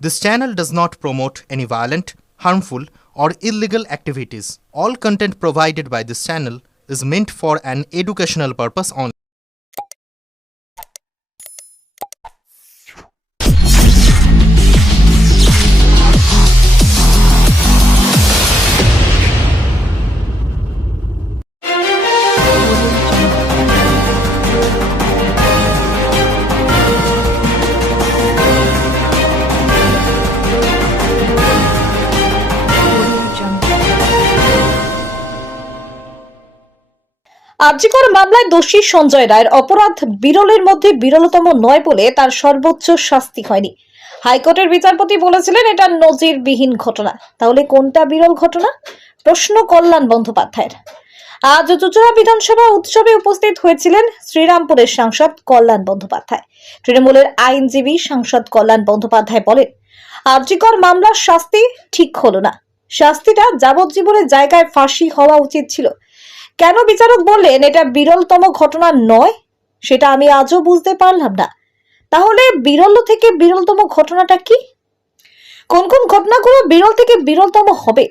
This channel does not promote any violent, harmful, or illegal activities. All content provided by this channel is meant for an educational purpose only. RG Kar মামলায় দোষী সঞ্জয় রায়ের অপরাধ বিরলের মধ্যে বিরলতম নয় বলে তার সর্বোচ্চ শাস্তি হয়নি। হাইকোর্টের বিচারপতি বলেছিলেন এটা নজিরবিহীন ঘটনা। তাহলে কোনটা বিরল ঘটনা? প্রশ্ন কল্যাণ বন্দ্যোপাধ্যায়ের। আজ চুঁচুড়া বিধানসভা উৎসবে উপস্থিত হয়েছিলেন শ্রীরামপুরের সাংসদ কল্যাণ বন্দ্যোপাধ্যায়। তৃণমূলের আইনজীবী সাংসদ কল্যাণ বন্দ্যোপাধ্যায় বলেন, আরজিকর মামলার শাস্তি ঠিক হলো না। শাস্তিটা যাবজ্জীবনের জায়গায় ফাঁসি হওয়া উচিত ছিল। কেন বিচারক বললেন এটা বিরলতম ঘটনা নয়, সেটা আমি আজও বুঝতে পারলাম না। তাহলে বিরল থেকে বিরলতম ঘটনাটা কি? কোন কোন ঘটনাগুলো বিরল থেকে বিরলতম হবে?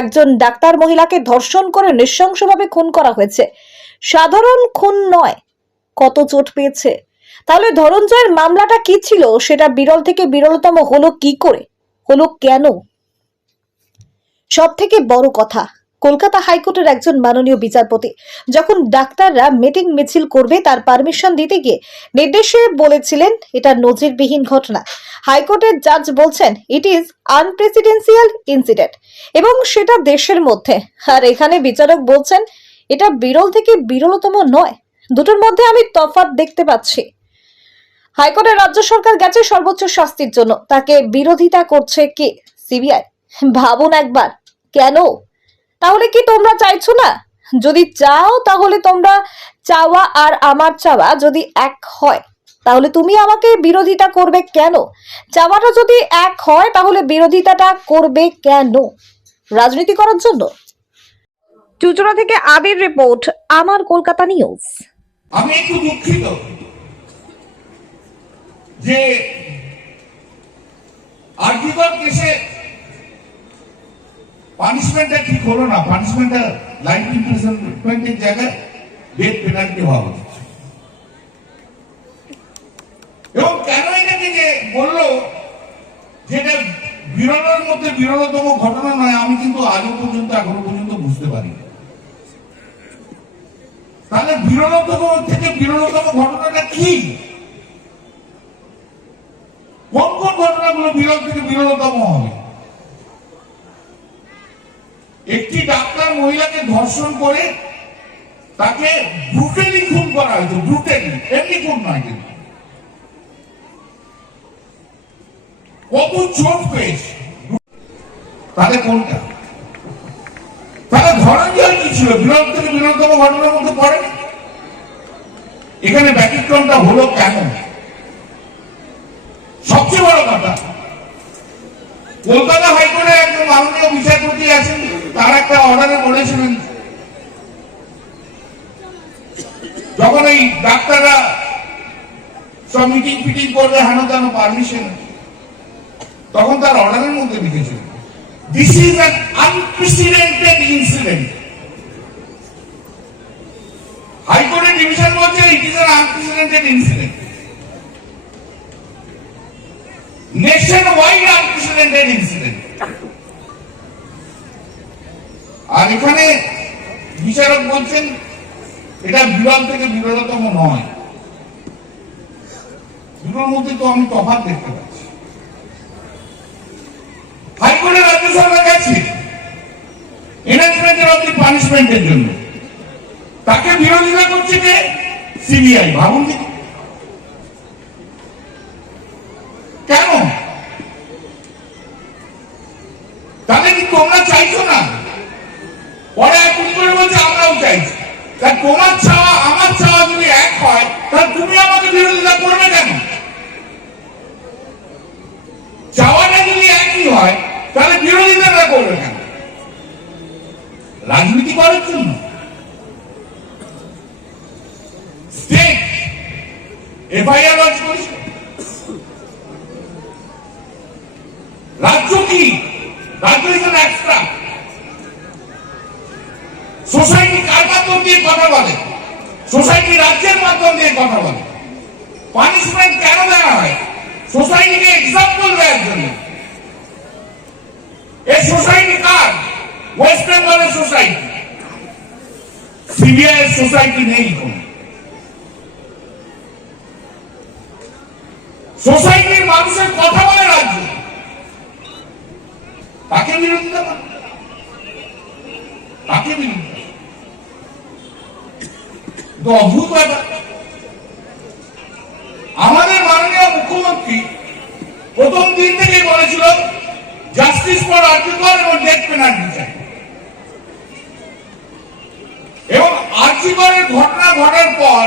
একজন ডাক্তার মহিলাকে ধর্ষণ করে নৃশংসভাবে খুন করা হয়েছে, সাধারণ খুন নয়। কত চোট পেয়েছে। তাহলে ধনঞ্জয়ের মামলাটা কি ছিল? সেটা বিরল থেকে বিরলতম হলো কি করে, হলো কেন? সব থেকে বড় কথা, কলকাতা হাইকোর্টের একজন মাননীয় বিচারপতি যখন ডাক্তাররা মিটিং মিছিল করবে তার পারমিশন দিতে গিয়ে নির্দেশে বলেছিলেন এটা নজিরবিহীন ঘটনা। হাইকোর্টের জাজ বলছেন ইট ইজ আনপ্রেসিডেন্সিয়াল ইনসিডেন্ট এবং সেটা দেশের মধ্যে। আর এখানে বিচারক বলছেন এটা বিরল থেকে বিরলতম নয়। দুটোর মধ্যে আমি তফাৎ দেখতে পাচ্ছি। হাইকোর্টের রাজ্য সরকার গেছে সর্বোচ্চ শাস্তির জন্য, তাকে বিরোধিতা করছে কে? সিবিআই। ভাবুন একবার, কেন? তাহলে কি তোমরা চাইছো না? যদি চাও তাহলে তোমরা চাওয়া আর আমার চাওয়া যদি এক হয় তাহলে তুমি আমাকে বিরোধিতা করবে কেন? চাওয়াটা যদি এক হয় তাহলে বিরোধিতাটা করবে কেন? রাজনীতি করার জন্য? চুঁচুড়া থেকে আবির রিপোর্ট, আমার কলকাতা নিউজ। আমি একটু দুঃখিত যে আরজিকর কেসে পানিশমেন্টটা ঠিক হলো না। পানিশমেন্টটা লাইফ ইমপ্রিজনমেন্টের জায়গায় ডেথ পেনাল্টি হওয়া উচিত। এবং কেন এটাকে যে বললো যেটা বিরলের মধ্যে বিরলতম ঘটনা নয়, আমি কিন্তু আজও পর্যন্ত এখনো পর্যন্ত বুঝতে পারি। তাহলে বিরলতম থেকে বিরলতম ঘটনাটা কি? কোন কোন ঘটনাগুলো বিরল থেকে বিরলতম হবে? একটি ডাক্তার মহিলাকে ধর্ষণ করে তাকে ব্রুটালি খুন করা হয়েছে। ব্রুটালি, এমনি খুন নয় কিন্তু। কত চোট পেয়েছে। তাহলে কোনটা? তাহলে ধনঞ্জয় কি ছিল? বিরল থেকে বিরলতম ঘটনার মধ্যে পড়ে। এখানে ব্যতিক্রমটা হলো কেন? সবচেয়ে বড় কথা, কলকাতা হাইকোর্টের একজন মাননীয় বিচারপতি আছেন, তার একটা অর্ডারে বলেছিলেন যখন এই ডাক্তাররা সব মিটিং ফিটিং করবে হেন তেন পারমিশন, তখন তার অর্ডারের মধ্যে লিখেছিল this is an unprecedented incident. হাইকোর্টের ডিভিশন বলছে it is an unprecedented incident, nationwide unprecedented incident. আর এখানে বিচারক বলছেন এটা বিরল থেকে বিরলতম নয়। দুটোর মধ্যে তো আমি তফাৎ দেখতে পাচ্ছি। হাইকোর্টের রাজ্য সরকার গেছে এনহান্সমেন্ট অফ দি পানিশমেন্টের জন্য, তাকে বিরোধিতা করছে যে সিবিআই। ভাবুন কেন? তাহলে কি তোমরা চাইছো না? পরে এখন করে বলছে আমরাও চাইছি। তা তোমার চাওয়া আমার চাওয়া যদি এক হয় তাহলে তুমি আমাকে বিরোধিতা করবে কেন? চাওয়াটা যদি একই হয় তাহলে বিরোধিতাটা করবে কেন? রাজনীতি করার জন্য? স্টেট এফআইআর লঞ্চ করেছে, কি? রাজ্য ইজ এক্সট্রা। সোসাইটি কার মাধ্যম দিয়ে কথা বলে? সোসাইটি রাজ্যের মাধ্যম দিয়ে কথা বলে। পানিশমেন্ট কেন দেওয়া হয়? সোসাইটিকে এক্সাম্পল দেওয়ার জন্য। এই সোসাইটি কার? ওয়েস্ট বেঙ্গলের সোসাইটি। সিবিআই এর সোসাইটি নেই কোন। সোসাইটির মানুষের কথা বলে রাজ্য, তাকে বিরোধিতা করে, তাকে বিরোধিতা। অদ্ভুত ব্যাপার। আমাদের মাননীয় মুখ্যমন্ত্রী প্রথম দিন থেকে বলেছিল জাস্টিস ফর আরজিকর এবং ডেথ পেনাল্টি চাই, এবং আরজিকরের ঘটনা ঘটার পর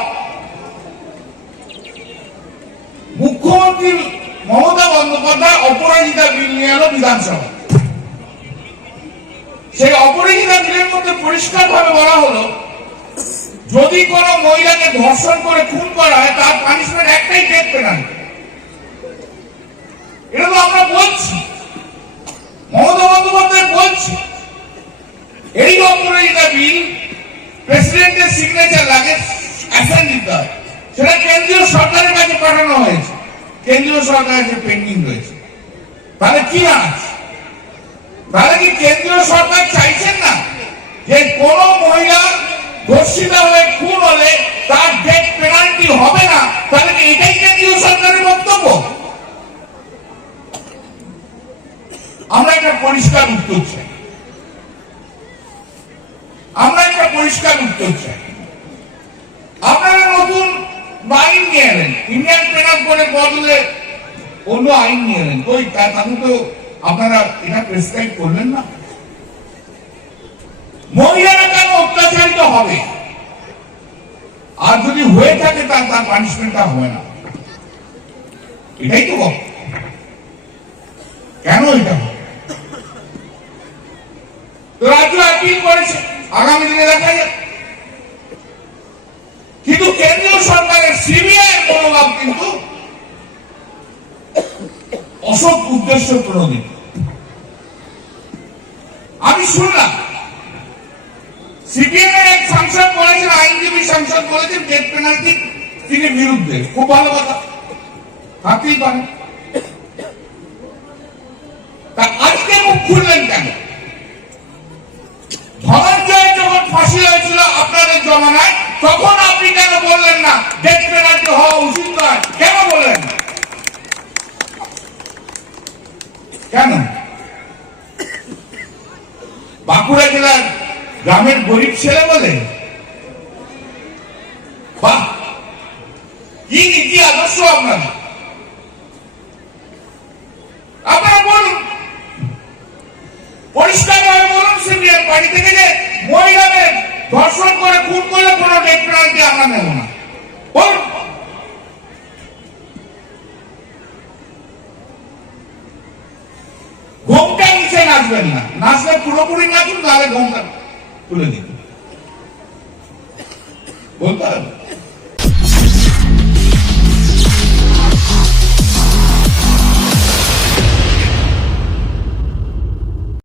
মুখ্যমন্ত্রী মমতা বন্দ্যোপাধ্যায় অপরাজিতা বিল নিয়ে এলো বিধানসভা। সেই অপরাজিতা বিলের মধ্যে পরিষ্কার ভাবে বলা হলো, যদি কোন মহিলাকে ধর্ষণ করে খুন করা হয় তার পানিশমেন্ট একটাই, ডেথ পেনাল্টি। এটা তো আমরা বলছি, মমতা বন্দ্যোপাধ্যায় বলছি। এই অপরাজিতা বিল প্রেসিডেন্টের সিগনেচার লাগে, অ্যাসেন্ট দিতে হয়। সেটা কেন্দ্রীয় সরকারের কাছে পাঠানো হয়েছে, কেন্দ্রীয় সরকারের কাছে পেন্ডিং রয়েছে। তাহলে কি আছে? তাহলে কি কেন্দ্রীয় সরকার চাইছেন না যে কোন মহিলা ধর্ষিতা হয়ে খুন হলে তার ডেথ পেনাল্টি হবে না? তাহলে কি এটাই কেন্দ্রীয় সরকারের বক্তব্য? আমরা একটা পরিষ্কার উত্তর চাই, আমরা একটা পরিষ্কার উত্তর চাই। আপনারা নতুন আইন নিয়ে এলেন, ইন্ডিয়ান পেনাল কোডের বদলে অন্য আইন নিয়ে এলেন। ওই তাহলে তো আপনারা এটা প্রেসক্রাইব করলেন না। মহিলারা কেন অত্যাচারিত হবে? আর যদি হয়ে থাকে তার পানিশমেন্টটা হয় না, এটাই তো বল। কেন এটা হয়? তো রাজ্য আপিল করেছে, আগামী দিনে দেখা যাবে। কিন্তু কেন্দ্রীয় সরকারের সিবিআই এর মনোভাব কিন্তু অসৎ উদ্দেশ্য প্রণোদিত। আমি শুনলাম সিপিএম এর এক সাংসদ বলেছেন, আইনজীবী সাংসদ বলেছেন ডেথ পেনাল্টি তিনি বিরুদ্ধে। খুব ভালো কথা, থাকতেই পারে। তা আজকে মুখ খুললেন কেন? ধনঞ্জয় যখন ফাঁসি হয়েছিল আপনাদের জমানায়, তখন আপনি কেন বললেন না ডেথ পেনাল্টি হওয়া উচিত নয়? কেন বললেন? কেন? বাঁকুড়া জেলার গ্রামের গরিব ছেলে বলে? বাহ, কি নীতি আদর্শ আপনার! আপনারা বলুন, পরিষ্কার ভাবে বলুন সিবিআই বাড়ি থেকে যে মহিলাদের ধর্ষণ করে খুন করলে কোনো ডেথ পেনাল্টি আমরা নেব না। বলুন। ঘোমটা নিচে নাচবেন না, নাচলে পুরোপুরি নাচুন, তাহলে ঘোমটা তুলে দিন, বলতে হবে।